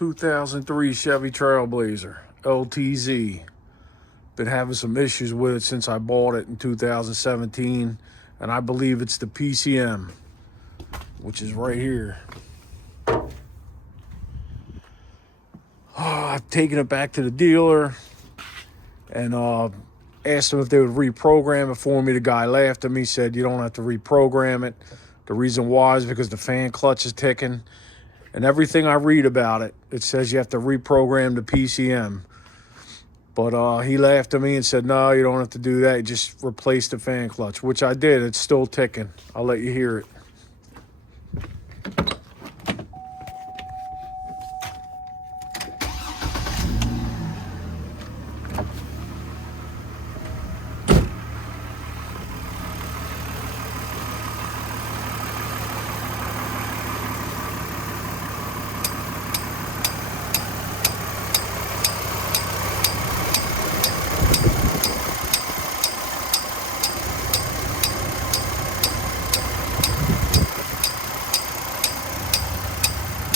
2003 Chevy Trailblazer LTZ. Been having some issues with it since I bought it in 2017, and I believe it's the PCM, which is right here. I've taken it back to the dealer and asked them if they would reprogram it for me. The guy laughed at me, said you don't have to reprogram it. The reason why is because the fan clutch is ticking. And everything I read about it, it says you have to reprogram the PCM. But he laughed at me and said, no, you don't have to do that. You just replace the fan clutch, which I did. It's still ticking. I'll let you hear it.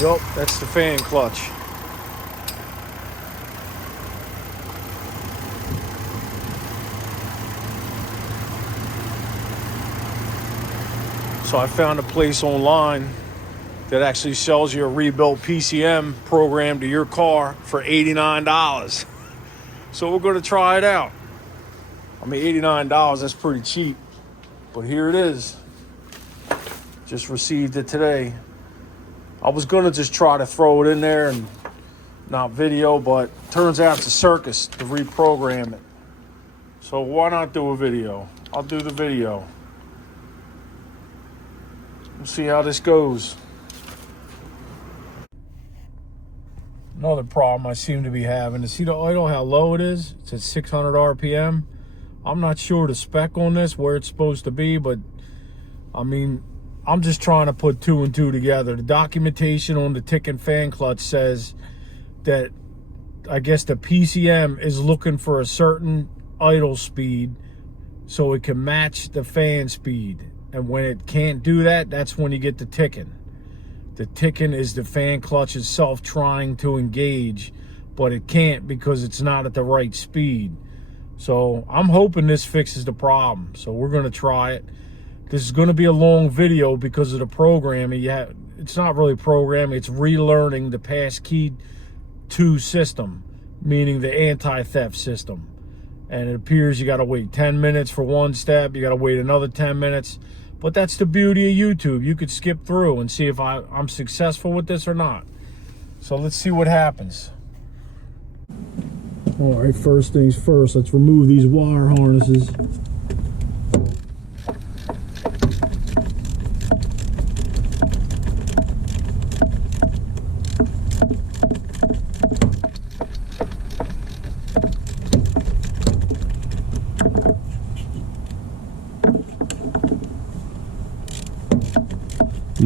Yup, that's the fan clutch. So I found a place online that actually sells you a rebuilt PCM program to your car for $89. So we're going to try it out. I mean, $89, that's pretty cheap. But here it is. Just received it today. I was going to just try to throw it in there and not video, but turns out it's a circus to reprogram it. So why not do a video? I'll do the video. We'll see how this goes. Another problem I seem to be having is, see the idle, how low it is? It's at 600 RPM. I'm not sure the spec on this, where it's supposed to be, but I mean, I'm just trying to put two and two together. The documentation on the ticking fan clutch says that I guess the PCM is looking for a certain idle speed so it can match the fan speed. And when it can't do that, that's when you get the ticking. The ticking is the fan clutch itself trying to engage, but it can't because it's not at the right speed. So I'm hoping this fixes the problem. So we're going to try it. This is going to be a long video because of the programming. It's not really programming, it's relearning the passkey 2 system, meaning the anti-theft system. And it appears you got to wait 10 minutes for one step, you got to wait another 10 minutes. But that's the beauty of YouTube. You could skip through and see if I'm successful with this or not. So let's see what happens. All right, first things first, let's remove these wire harnesses.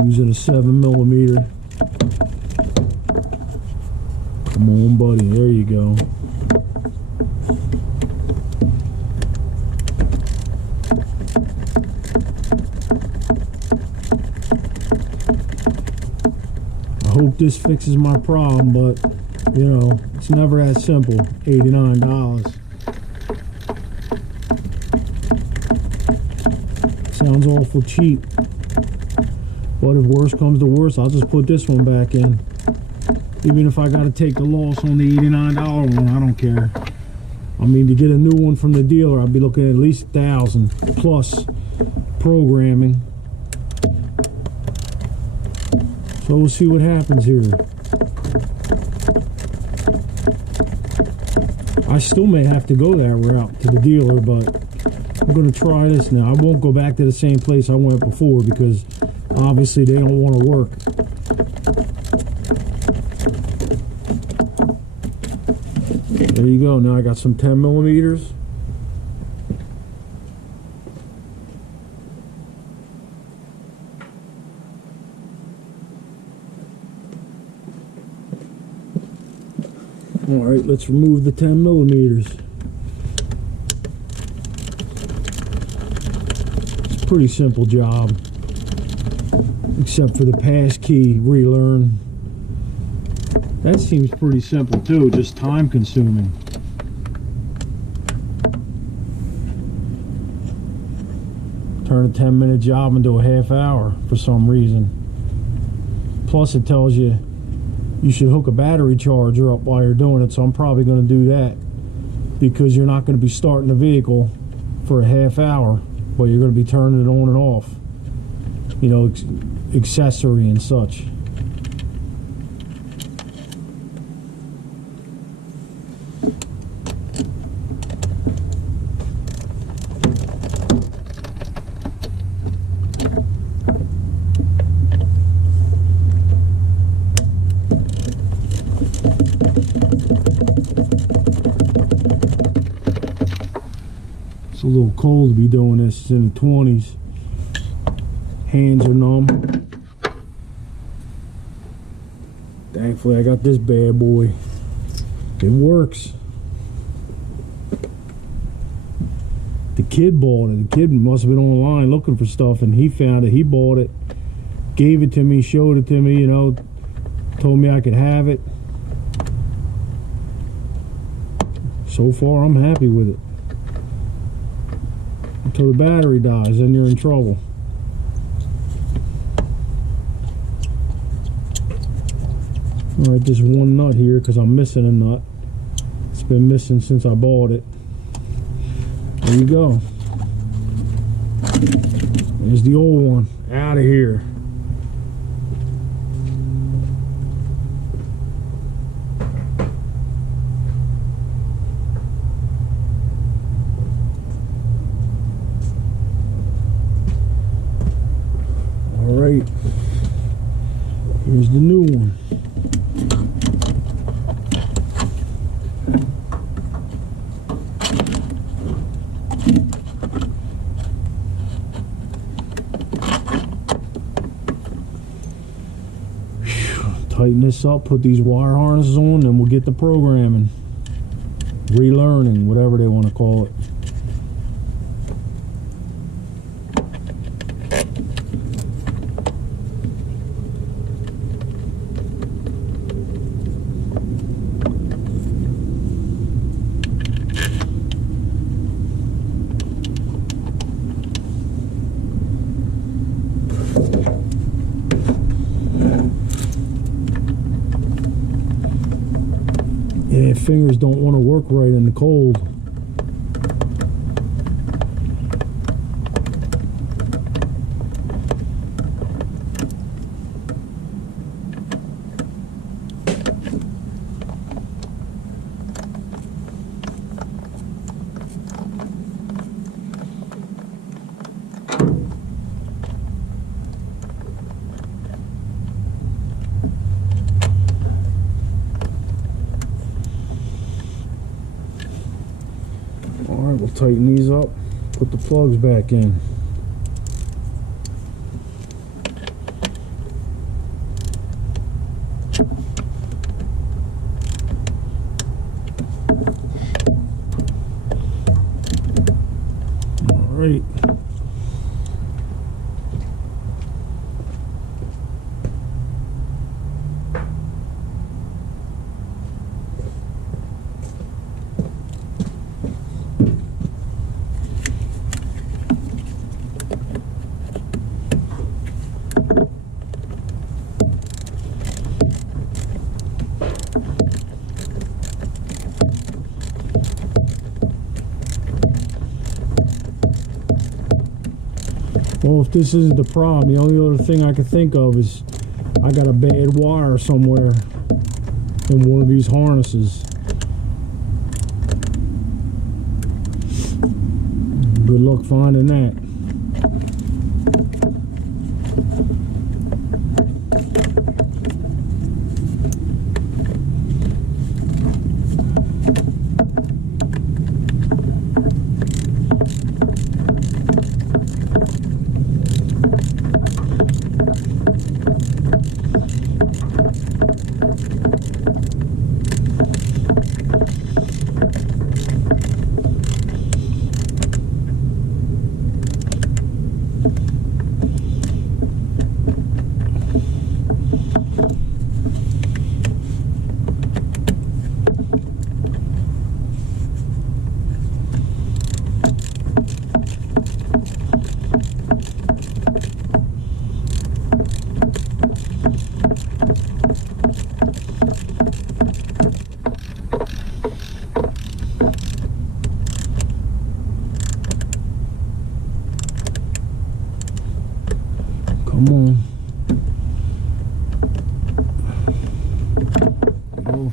Using a 7mm. Come on, buddy. There you go. I hope this fixes my problem, but you know, it's never that simple. $89. Sounds awful cheap. But if worse comes to worse, I'll just put this one back in. Even if I got to take the loss on the $89 one, I don't care. I mean, to get a new one from the dealer, I'd be looking at least $1,000 plus programming. So we'll see what happens here. I still may have to go that route to the dealer, but I'm going to try this now. I won't go back to the same place I went before because obviously they don't want to work. There you go. Now I got some 10mm. All right, let's remove the 10mm. It's a pretty simple job, except for the passkey relearn. That seems pretty simple too, just time consuming. Turn a 10-minute job into a half hour for some reason. Plus it tells you you should hook a battery charger up while you're doing it, so I'm probably going to do that, because you're not going to be starting the vehicle for a half hour, but you're going to be turning it on and off, you know, accessory and such. It's a little cold to be doing this. It's in the 20s. Hands are numb. Thankfully I got this bad boy. It works. The kid bought it. The kid must have been online looking for stuff, and he found it. He bought it, gave it to me, showed it to me, you know, told me I could have it. So far I'm happy with it. Until the battery dies, then you're in trouble. Alright, just one nut here because I'm missing a nut. It's been missing since I bought it. There you go. There's the old one. Out of here. Alright, here's the new one. Tighten this up, put these wire harnesses on, and we'll get the programming, relearning, whatever they want to call it. Yeah, fingers don't want to work right in the cold. Alright, we'll tighten these up, put the plugs back in. Alright. Well, if this isn't the problem, the only other thing I can think of is I got a bad wire somewhere in one of these harnesses. Good luck finding that.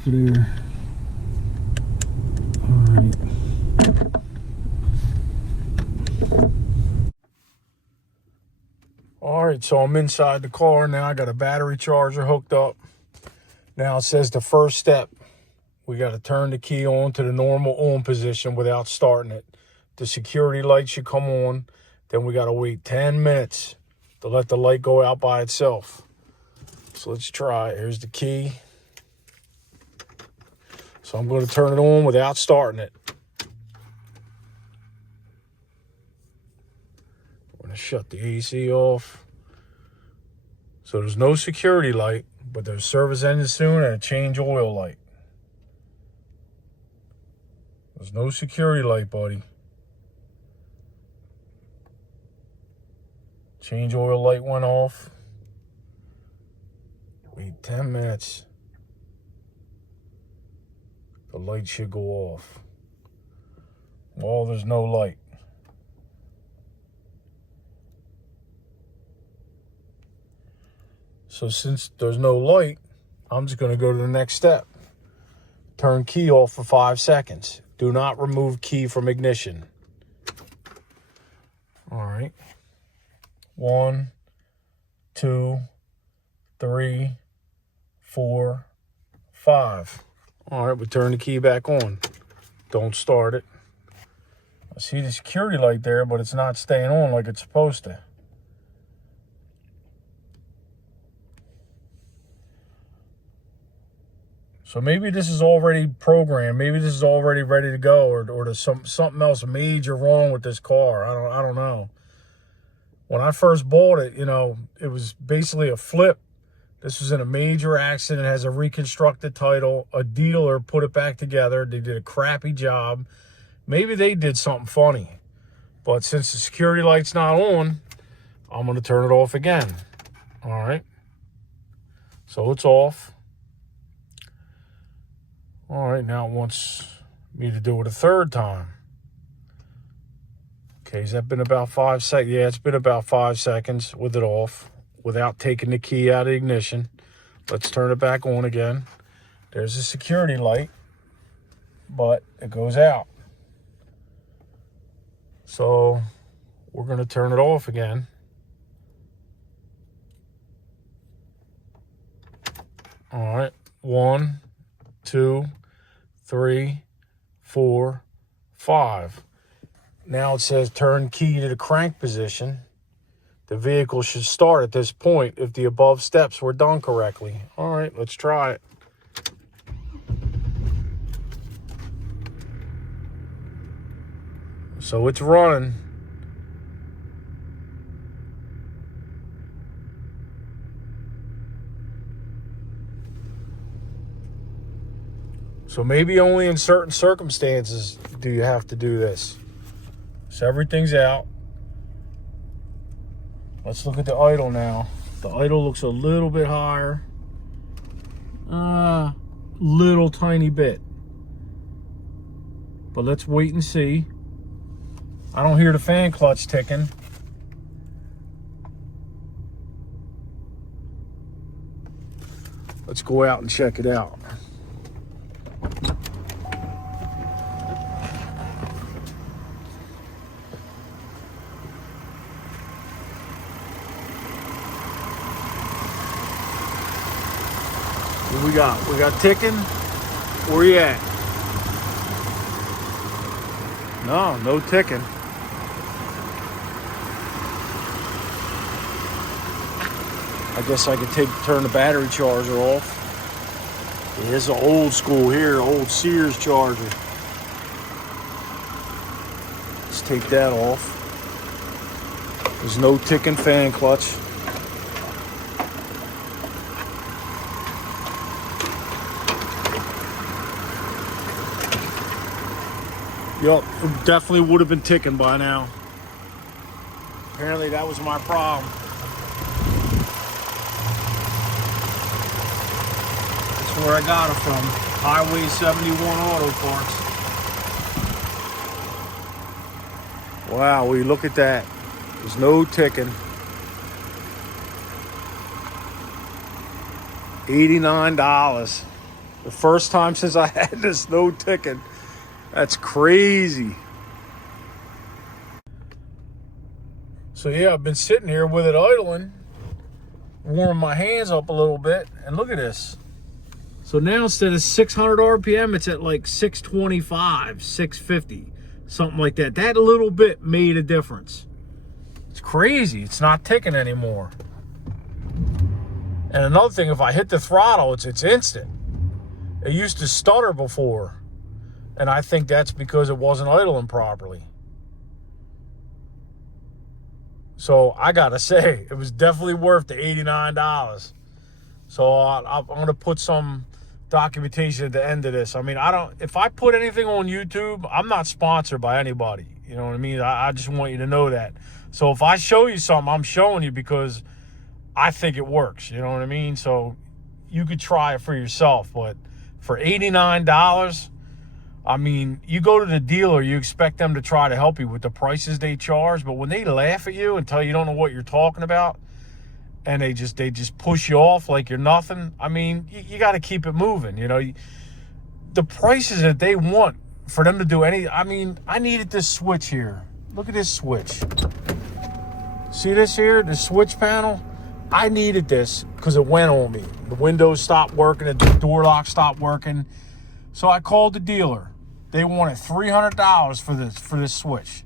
there. Alright. Alright, so I'm inside the car now. I got a battery charger hooked up. Now it says the first step. We got to turn the key on to the normal on position without starting it. The security light should come on. Then we got to wait 10 minutes to let the light go out by itself. So let's try. Here's the key. So I'm going to turn it on without starting it. I'm going to shut the AC off. So there's no security light, but there's service engine soon and a change oil light. There's no security light, buddy. Change oil light went off. Wait 10 minutes. The light should go off. Well, there's no light. So since there's no light, I'm just going to go to the next step. Turn key off for 5 seconds. Do not remove key from ignition. All right. 1, 2, 3, 4, 5. All right, we turn the key back on. Don't start it. I see the security light there, but it's not staying on like it's supposed to. So maybe this is already programmed. Maybe this is already ready to go, or there's something else major wrong with this car. I don't know. When I first bought it, you know, it was basically a flip. This was in a major accident. It has a reconstructed title. A dealer put it back together. They did a crappy job. Maybe they did something funny. But since the security light's not on, I'm going to turn it off again. All right. So it's off. All right, now it wants me to do it a third time. Okay, has that been about 5 seconds? Yeah, it's been about 5 seconds with it off without taking the key out of the ignition. Let's turn it back on again. There's a security light, but it goes out. So we're going to turn it off again. All right, 1, 2, 3, 4, 5. Now it says turn key to the crank position. The vehicle should start at this point if the above steps were done correctly. All right, let's try it. So it's running. So maybe only in certain circumstances do you have to do this. So everything's out. Let's look at the idle now. The idle looks a little bit higher. Little tiny bit. But let's wait and see. I don't hear the fan clutch ticking. Let's go out and check it out. What we got? We got ticking. Where you at? No ticking. I guess I could turn the battery charger off. Yeah, it's an old school here, old Sears charger. Let's take that off. There's no ticking fan clutch. Yup, it definitely would have been ticking by now. Apparently that was my problem. That's where I got it from. Highway 71 Auto Parts. Wow, will you look at that? There's no ticking. $89. The first time since I had this, no ticking. That's crazy. So yeah, I've been sitting here with it idling, warming my hands up a little bit, and look at this. So now instead of 600 RPM, it's at like 625, 650, something like that. That little bit made a difference. It's crazy. It's not ticking anymore. And another thing, if I hit the throttle, it's instant. It used to stutter before, and I think that's because it wasn't idling properly. So I gotta say, it was definitely worth the $89. So I'm gonna put some documentation at the end of this. I mean, if I put anything on YouTube, I'm not sponsored by anybody. You know what I mean? I just want you to know that. So if I show you something, I'm showing you because I think it works. You know what I mean? So you could try it for yourself. But for $89, I mean, you go to the dealer, you expect them to try to help you with the prices they charge. But when they laugh at you and tell you don't know what you're talking about, and they just push you off like you're nothing, I mean, you got to keep it moving. You know, the prices that they want for them to do I mean, I needed this switch here. Look at this switch. See this here, the switch panel? I needed this because it went on me. The windows stopped working, the door lock stopped working. So I called the dealer. They wanted $300 for this switch.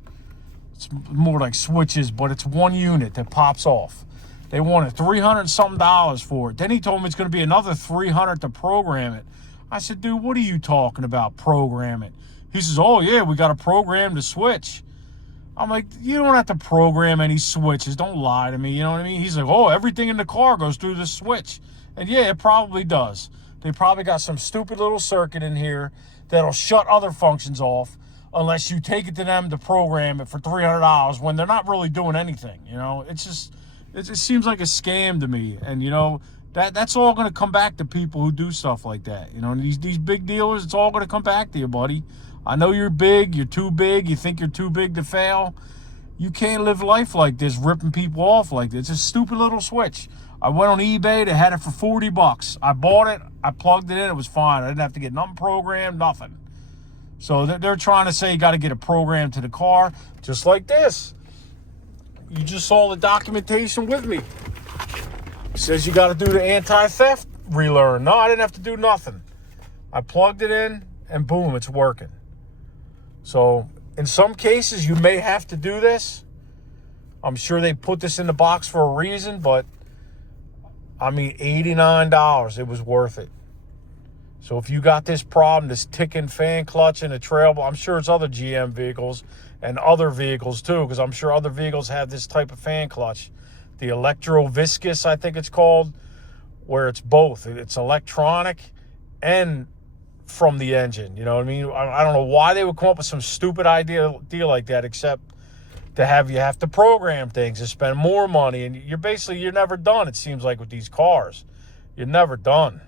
It's more like switches, but it's one unit that pops off. They wanted $300-something for it. Then he told me it's going to be another $300 to program it. I said, dude, what are you talking about, program it? He says, oh, yeah, we got to program the switch. I'm like, you don't have to program any switches. Don't lie to me, you know what I mean? He's like, oh, everything in the car goes through this switch. And yeah, it probably does. They probably got some stupid little circuit in here that'll shut other functions off unless you take it to them to program it for $300 when they're not really doing anything, you know? It seems like a scam to me. And, you know, that's all going to come back to people who do stuff like that. You know, these big dealers, it's all going to come back to you, buddy. I know you're big, you're too big, you think you're too big to fail. You can't live life like this, ripping people off like this. It's a stupid little switch. I went on eBay, they had it for $40. I bought it, I plugged it in, it was fine. I didn't have to get nothing programmed, nothing. So they're trying to say you got to get a program to the car, just like this. You just saw the documentation with me. It says you got to do the anti-theft relearn. No, I didn't have to do nothing. I plugged it in, and boom, it's working. So in some cases, you may have to do this. I'm sure they put this in the box for a reason, but I mean, $89, it was worth it. So if you got this problem, this ticking fan clutch in a Trailblazer, I'm sure it's other GM vehicles and other vehicles too, because I'm sure other vehicles have this type of fan clutch. The electro-viscous, I think it's called, where it's both. It's electronic and from the engine. You know what I mean? I don't know why they would come up with some stupid deal like that, except to have you have to program things and spend more money. And you're never done, it seems like, with these cars. You're never done.